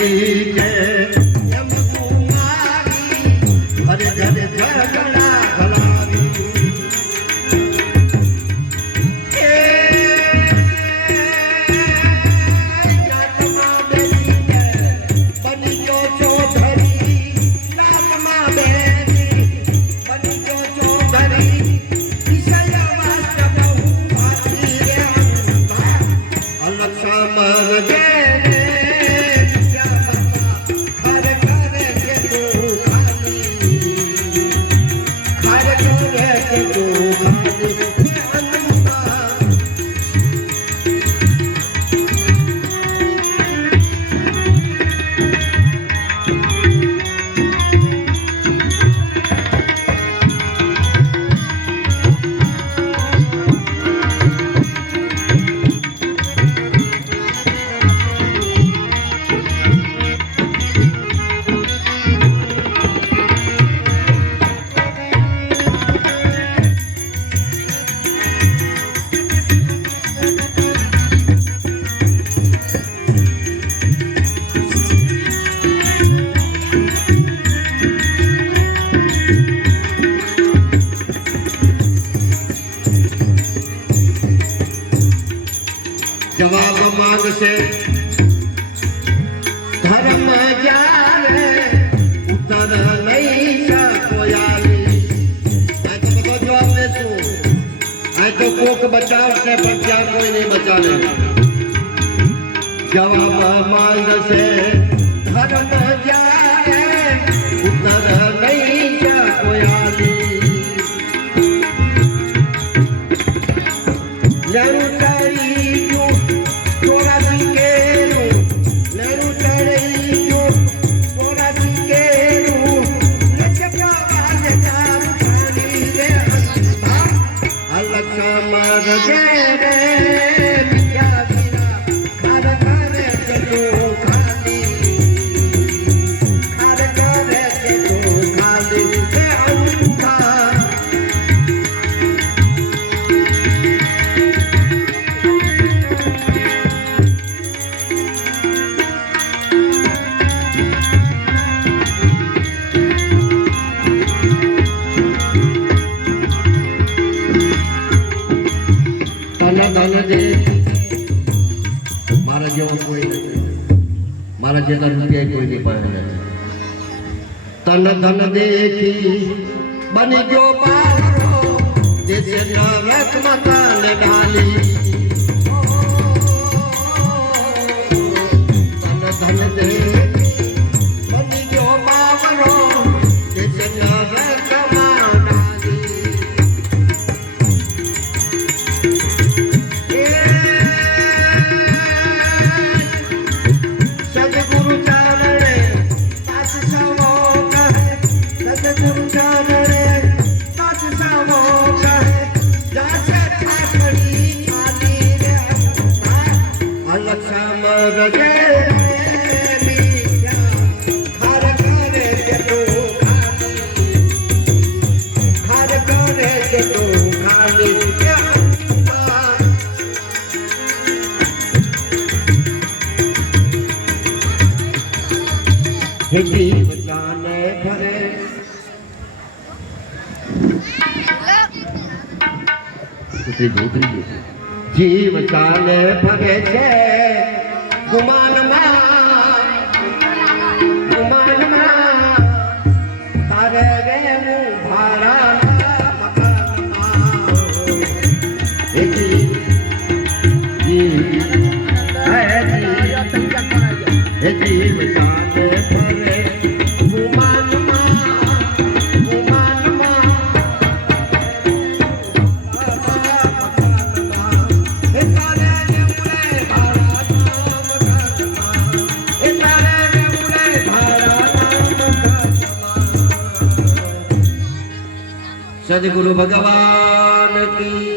માંગી છે એમ તું મારી ઘરે ઘરે ઝઘડા ઘલાવી जवाब मांगसे धर्म जाने उतर नहीं सकोयाली मैं तो बताओ जवाब दे तू मैं तो कोक बचाव से पर क्या कोई नहीं बचाने जवाब मांगसे धर्म जाने उतर नहीं सकोयाली धन दे मारा जेवण कोई नहीं मारा जेता रुपया कोई नहीं पाए तन धन देखी बनी जो बारो जैसे नरक मकान डाली तन धन देखी बनी जो बारो जैसे नरक जीव जाने भरे जीव जाने भरे छे गुमान तारे रे भाड़ा जीव जाने भरे सद्गुरु भगवान की